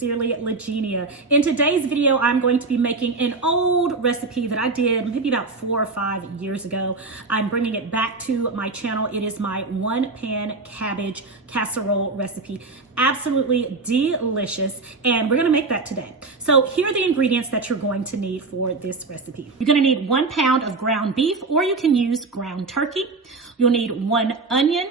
sincerely, Legenia. In today's video, I'm going to be making an old recipe that I did maybe about 4 or 5 years ago. I'm bringing it back to my channel. It is my 1-pan cabbage casserole recipe. Absolutely delicious, and we're gonna make that today. So here are the ingredients that you're going to need for this recipe. You're gonna need 1 pound of ground beef, or you can use ground turkey. You'll need 1 onion.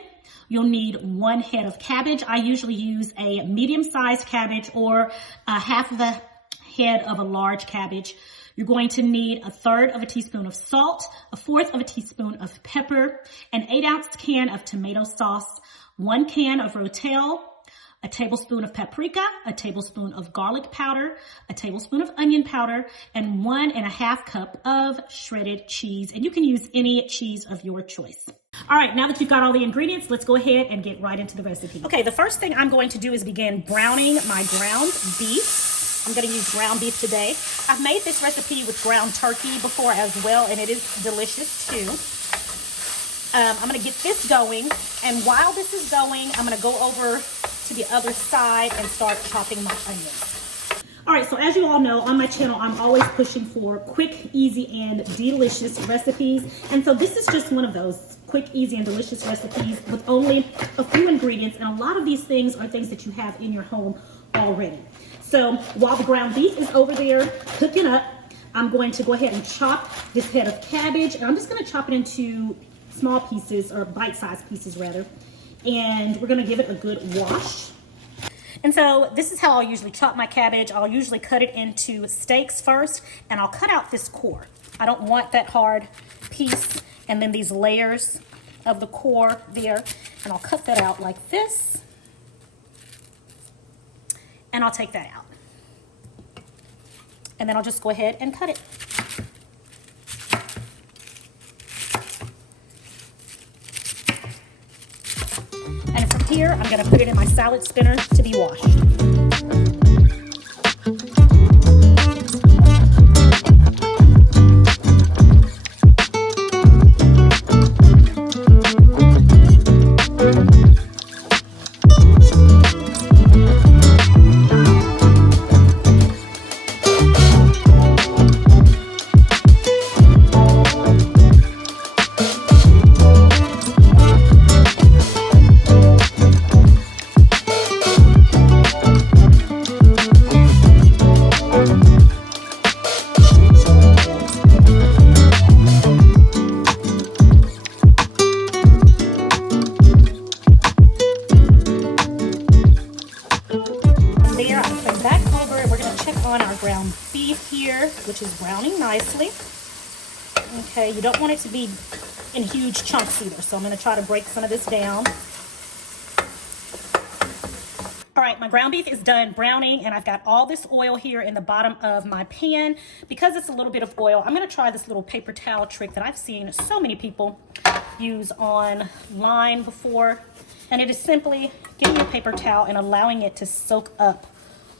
You'll need 1 head of cabbage. I usually use a medium-sized cabbage or half of a head of a large cabbage. You're going to need 1/3 of a teaspoon of salt, 1/4 of a teaspoon of pepper, an 8-ounce can of tomato sauce, 1 can of Rotel, a tablespoon of paprika, a tablespoon of garlic powder, a tablespoon of onion powder, and 1½ cup of shredded cheese. And you can use any cheese of your choice. All right, now that you've got all the ingredients, let's go ahead and get right into the recipe. Okay, the first thing I'm going to do is begin browning my ground beef. I'm gonna use ground beef today. I've made this recipe with ground turkey before as well, and it is delicious too. I'm gonna get this going, and while this is going, I'm gonna go over to the other side and start chopping my onions. All right, so as you all know, on my channel, I'm always pushing for quick, easy, and delicious recipes. And so this is just one of those quick, easy, and delicious recipes with only a few ingredients. And a lot of these things are things that you have in your home already. So while the ground beef is over there cooking up, I'm going to go ahead and chop this head of cabbage. And I'm just gonna chop it into small pieces, or bite-sized pieces rather. And we're gonna give it a good wash. And so this is how I'll usually chop my cabbage. I'll usually cut it into steaks first, and I'll cut out this core. I don't want that hard piece and then these layers of the core there. And I'll cut that out like this. And I'll take that out. And then I'll just go ahead and cut it. And from here, I'm gonna put it in my salad spinner to be washed. On our ground beef here, which is browning nicely. Okay, you don't want it to be in huge chunks either, so I'm going to try to break some of this down. All right, my ground beef is done browning, and I've got all this oil here in the bottom of my pan. Because it's a little bit of oil, I'm going to try this little paper towel trick that I've seen so many people use online before, and it is simply getting a paper towel and allowing it to soak up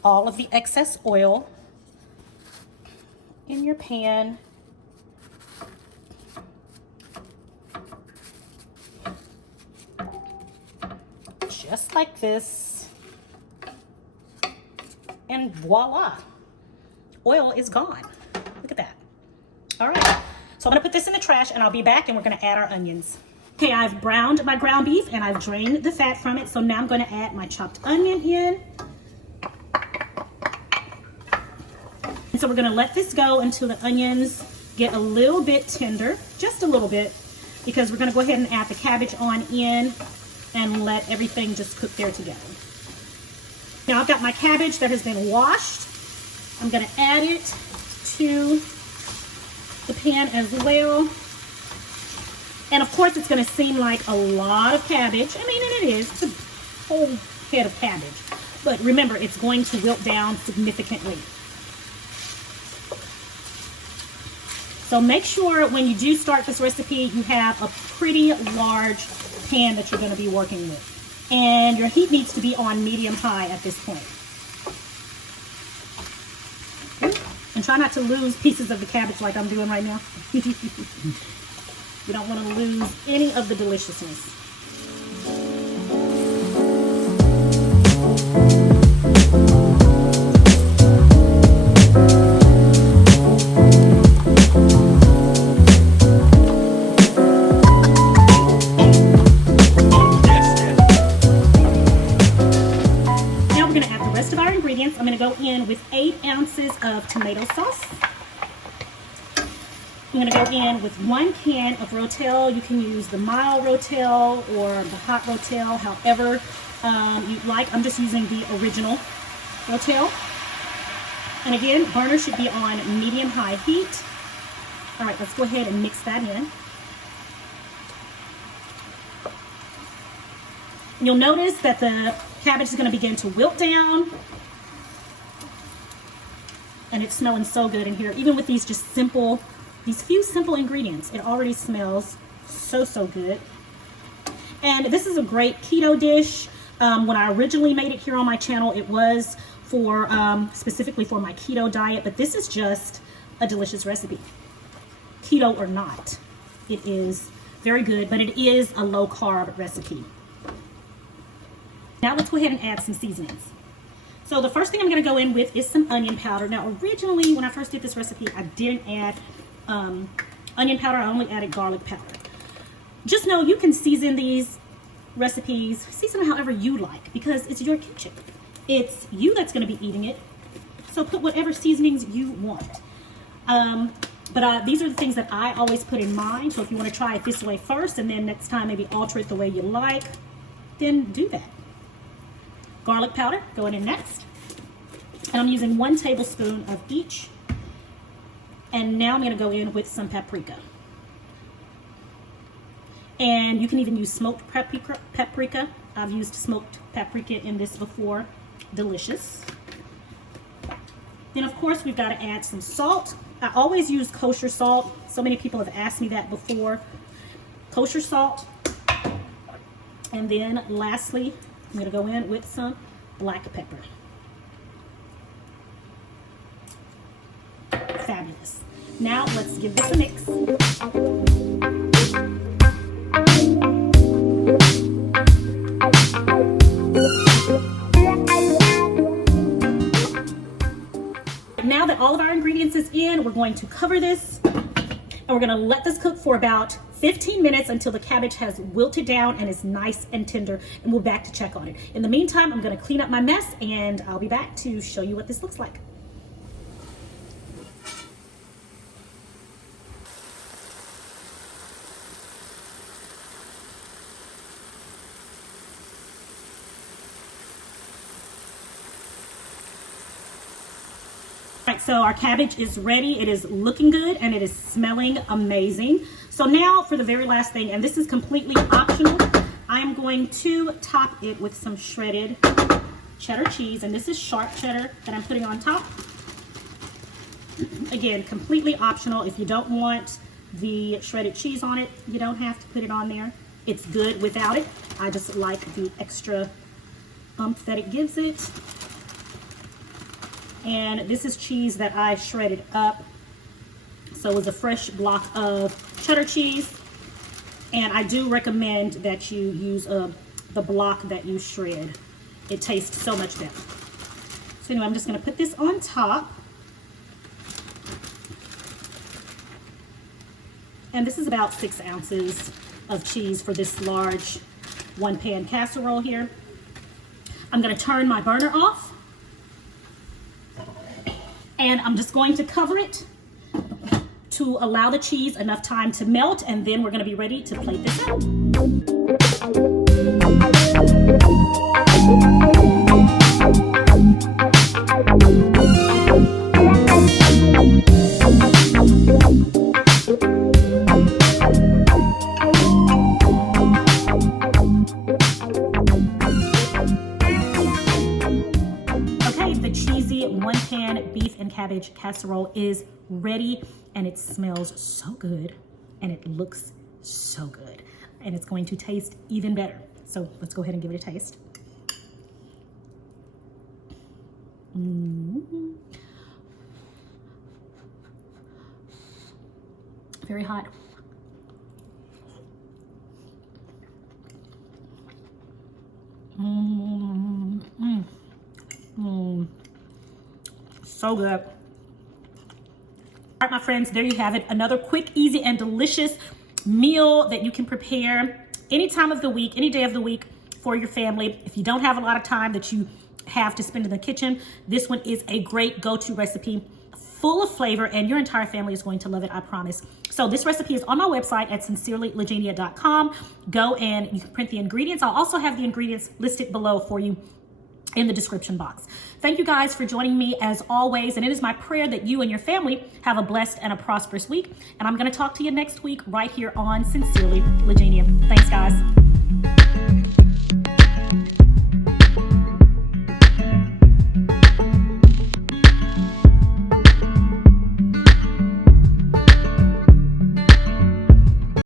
all of the excess oil in your pan. Just like this. And voila, oil is gone. Look at that. All right, so I'm gonna put this in the trash, and I'll be back, and we're gonna add our onions. Okay, I've browned my ground beef, and I've drained the fat from it, so now I'm gonna add my chopped onion in. So we're gonna let this go until the onions get a little bit tender, just a little bit, because we're gonna go ahead and add the cabbage on in and let everything just cook there together. Now I've got my cabbage that has been washed. I'm gonna add it to the pan as well. And of course it's gonna seem like a lot of cabbage. I mean, and it is, it's a whole head of cabbage. But remember, it's going to wilt down significantly. So make sure when you do start this recipe, you have a pretty large pan that you're going to be working with. And your heat needs to be on medium-high at this point. And try not to lose pieces of the cabbage like I'm doing right now. You don't want to lose any of the deliciousness. tomato sauce. I'm gonna go in with 1 can of Rotel. You can use the mild Rotel or the hot Rotel, however you like. I'm just using the original Rotel. And again, burner should be on medium-high heat. All right, let's go ahead and mix that in. You'll notice that the cabbage is going to begin to wilt down. And it's smelling so good in here. Even with these few simple ingredients, it already smells so good. And this is a great keto dish. When I originally made it here on my channel, it was for specifically for my keto diet, but this is just a delicious recipe. Keto or not, it is very good, but it is a low-carb recipe. Now let's go ahead and add some seasonings. So the first thing I'm going to go in with is some onion powder. Now originally when I first did this recipe, I didn't add onion powder. I only added garlic powder. Just know you can season these recipes, season them however you like, because it's your kitchen. It's you that's going to be eating it. So put whatever seasonings you want. But these are the things that I always put in mind. So if you want to try it this way first and then next time maybe alter it the way you like, then do that. Garlic powder going in next. And I'm using 1 tablespoon of each. And now I'm going to go in with some paprika. And you can even use smoked paprika. I've used smoked paprika in this before. Delicious. Then of course we've got to add some salt. I always use kosher salt. So many people have asked me that before. Kosher salt. And then lastly, I'm going to go in with some black pepper. Fabulous. Now let's give this a mix. Now that all of our ingredients is in, we're going to cover this and we're going to let this cook for about 15 minutes until the cabbage has wilted down and is nice and tender, and we'll back to check on it. In the meantime, I'm going to clean up my mess and I'll be back to show you what this looks like. So our cabbage is ready. It is looking good and it is smelling amazing. So now for the very last thing, and this is completely optional, I am going to top it with some shredded cheddar cheese, and this is sharp cheddar that I'm putting on top. Again, completely optional. If you don't want the shredded cheese on it, you don't have to put it on there. It's good without it. I just like the extra oomph that it gives it. And this is cheese that I shredded up. So it was a fresh block of cheddar cheese. And I do recommend that you use the block that you shred. It tastes so much better. So anyway, I'm just going to put this on top. And this is about 6 ounces of cheese for this large 1-pan casserole here. I'm going to turn my burner off. And I'm just going to cover it to allow the cheese enough time to melt, and then we're going to be ready to plate this out. Cabbage casserole is ready, and it smells so good and it looks so good, and it's going to taste even better. So let's go ahead and give it a taste. Very hot. So good. All right, my friends, there you have it. Another quick, easy, and delicious meal that you can prepare any time of the week, any day of the week for your family. If you don't have a lot of time that you have to spend in the kitchen, this one is a great go-to recipe full of flavor, and your entire family is going to love it, I promise. So this recipe is on my website at sincerelylagenia.com. Go and you can print the ingredients. I'll also have the ingredients listed below for you in the description box. Thank you guys for joining me as always, and it is my prayer that you and your family have a blessed and a prosperous week, and I'm going to talk to you next week right here on Sincerely Lagenia. Thanks, guys.